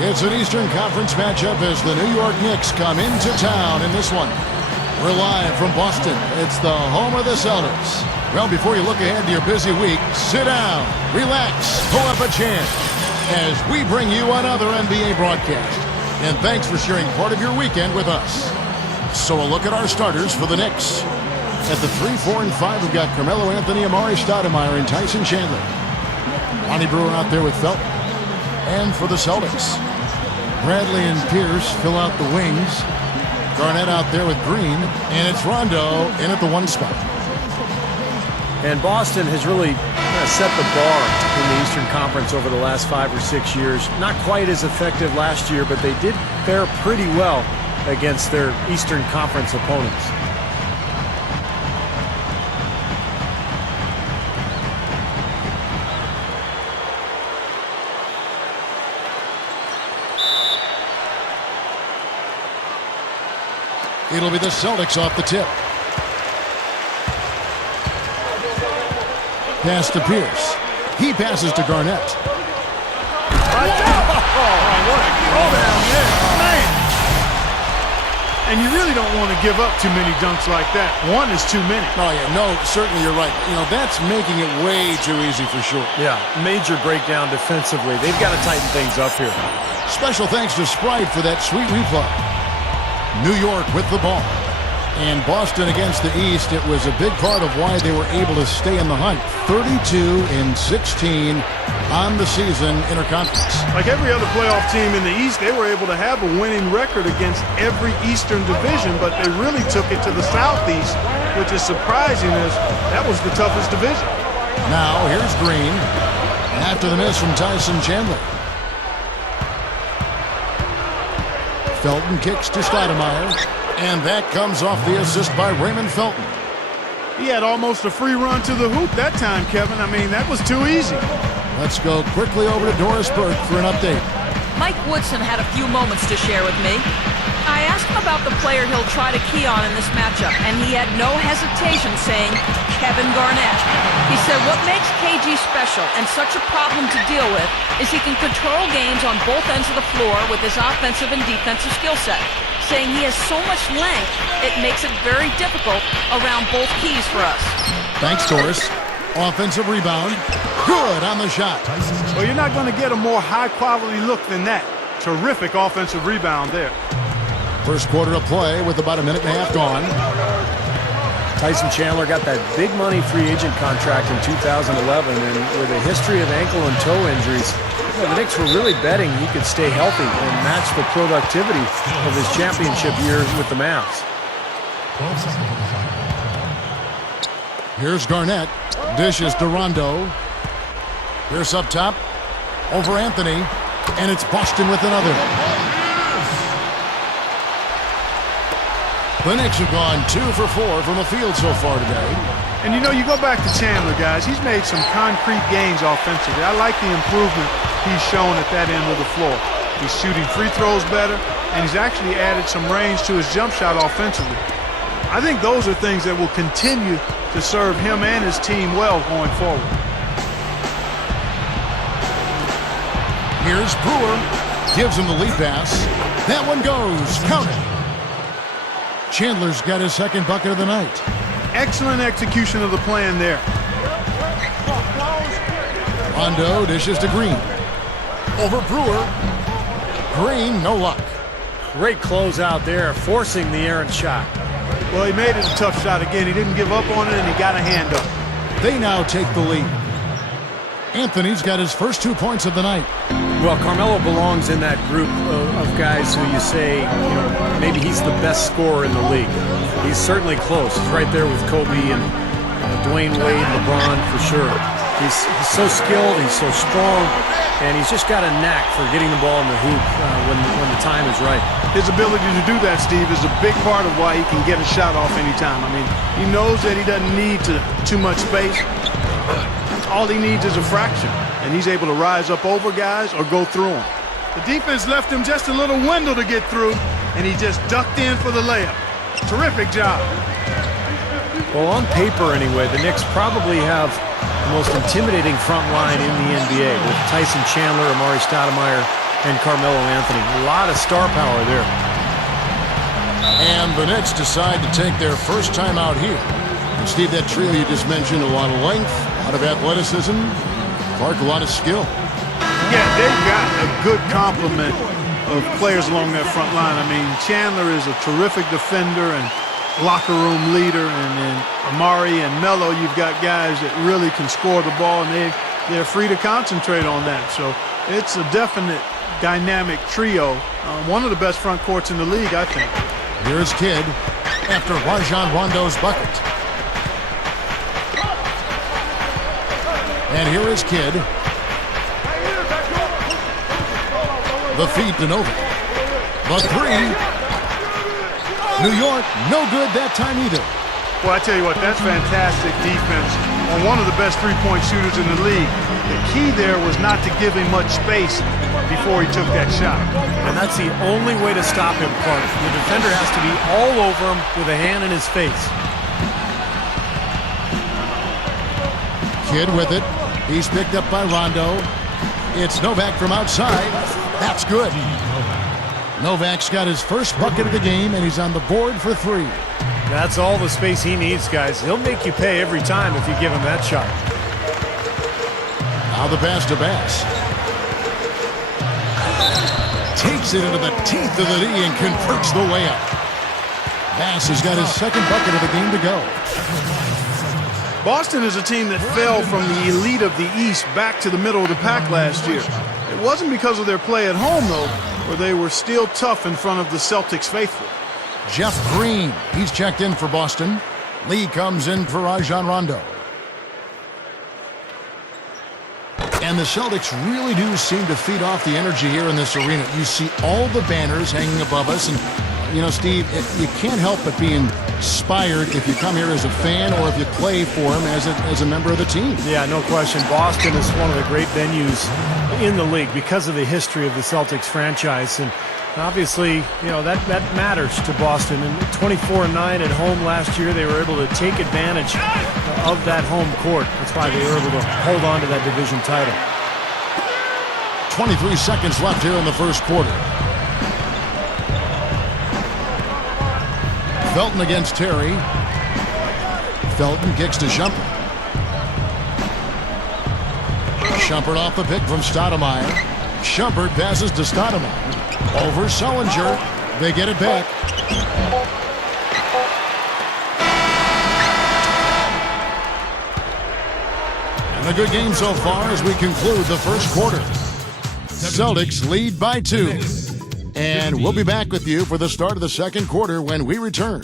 It's an Eastern Conference matchup as the New York Knicks come into town in this one. We're live from Boston. It's the home of the Celtics. Well, before you look ahead to your busy week, sit down, relax, pull up a chair as we bring you another NBA broadcast. And thanks for sharing part of your weekend with us. So a look at our starters for the Knicks. At the 3, 4, and 5, we've got Carmelo Anthony, Amari Stoudemire, and Tyson Chandler. Lonnie Brewer out there with Felton. And for the Celtics, Bradley and Pierce fill out the wings. Garnett out there with Green, and it's Rondo in at the 1 spot. And Boston has really set the bar in the Eastern Conference over the last 5 or 6 years. Not quite as effective last year, but they did fare pretty well against their Eastern Conference opponents. It'll be the Celtics off the tip. Pass to Pierce. He passes to Garnett. What a throwdown there, man. And you really don't want to give up too many dunks like that. One is too many. Oh, yeah, no, certainly you're right. You know, that's making it way too easy for sure. Yeah, major breakdown defensively. They've got to tighten things up here. Special thanks to Sprite for that sweet replay. New York with the ball. And Boston against the East, it was a big part of why they were able to stay in the hunt. 32-16 on the season interconference. Like every other playoff team in the East, they were able to have a winning record against every Eastern division, but they really took it to the Southeast, which is surprising as that was the toughest division. Now here's Green after the miss from Tyson Chandler. Felton kicks to Stoudemire, and that comes off the assist by Raymond Felton. He had almost a free run to the hoop that time, Kevin. I mean, that was too easy. Let's go quickly over to Doris Burke for an update. Mike Woodson had a few moments to share with me. I asked him about the player he'll try to key on in this matchup, and he had no hesitation saying Kevin Garnett. He said what makes KG special and such a problem to deal with is he can control games on both ends of the floor with his offensive and defensive skill set. Saying he has so much length, it makes it very difficult around both keys for us. Thanks, Doris. Offensive rebound. Good on the shot. Well, you're not going to get a more high-quality look than that. Terrific offensive rebound there. First quarter of play with about a minute and a half gone. Tyson Chandler got that big money free agent contract in 2011, and with a history of ankle and toe injuries, the Knicks were really betting he could stay healthy and match the productivity of his championship year with the Mavs. Here's Garnett. Dishes to Rondo. Pierce up top. Over Anthony. And it's Boston with another. The Knicks have gone 2 for 4 from the field so far today. And you know, you go back to Chandler, guys. He's made some concrete gains offensively. I like the improvement he's shown at that end of the floor. He's shooting free throws better, and he's actually added some range to his jump shot offensively. I think those are things that will continue to serve him and his team well going forward. Here's Brewer. Gives him the lead pass. That one goes. Count it. Chandler's got his second bucket of the night. Excellent execution of the plan there. Rondo dishes to Green. Over Brewer. Green, no luck. Great close out there, forcing the errant shot. Well, he made it a tough shot again. He didn't give up on it, and he got a hand up. They now take the lead. Anthony's got his first 2 points of the night. Well, Carmelo belongs in that group of guys who you say, maybe he's the best scorer in the league. He's certainly close. He's right there with Kobe and Dwayne Wade, LeBron for sure. He's so skilled, he's so strong, and he's just got a knack for getting the ball in the hoop when the time is right. His ability to do that, Steve, is a big part of why he can get a shot off anytime. I mean, he knows that he doesn't need too much space. All he needs is a fraction, and he's able to rise up over guys or go through them. The defense left him just a little window to get through, and he just ducked in for the layup. Terrific job. Well, on paper anyway, the Knicks probably have the most intimidating front line in the NBA with Tyson Chandler, Amari Stoudemire, and Carmelo Anthony. A lot of star power there. And the Knicks decide to take their first time out here. And Steve, that trio you just mentioned, a lot of length, a lot of athleticism. Clark, a lot of skill. Yeah, they've got a good complement of players along that front line. I mean, Chandler is a terrific defender and locker room leader, and then Amari and Melo, you've got guys that really can score the ball, and they're free to concentrate on that. So it's a definite dynamic trio. One of the best front courts in the league, I think. Here's Kidd after Rajon Rondo's bucket. And here is Kidd. The feed to Nova. The three. New York, no good that time either. Well, I tell you what, that's fantastic defense on one of the best three-point shooters in the league. The key there was not to give him much space before he took that shot. And that's the only way to stop him, Clark. The defender has to be all over him with a hand in his face. Kidd with it. He's picked up by Rondo. It's Novak from outside. That's good. Novak's got his first bucket of the game, and he's on the board for three. That's all the space he needs, guys. He'll make you pay every time if you give him that shot. Now the pass to Bass. Takes it into the teeth of the D and converts the layup. Bass has got his second bucket of the game to go. Boston is a team that fell from the elite of the East back to the middle of the pack last year. It wasn't because of their play at home, though, where they were still tough in front of the Celtics faithful. Jeff Green, he's checked in for Boston. Lee comes in for Rajon Rondo. And the Celtics really do seem to feed off the energy here in this arena. You see all the banners hanging above us, and you know, Steve, you can't help but be inspired if you come here as a fan or if you play for him as a member of the team. Yeah, no question. Boston is one of the great venues in the league because of the history of the Celtics franchise. And obviously, you know, that matters to Boston. And 24-9 at home last year, they were able to take advantage of that home court. That's why they were able to hold on to that division title. 23 seconds left here in the first quarter. Felton against Terry. Felton kicks to Shumpert. Shumpert off the pick from Stoudemire. Shumpert passes to Stoudemire. Over Sullinger. They get it back. And a good game so far as we conclude the first quarter. Celtics lead by 2. And we'll be back with you for the start of the second quarter when we return.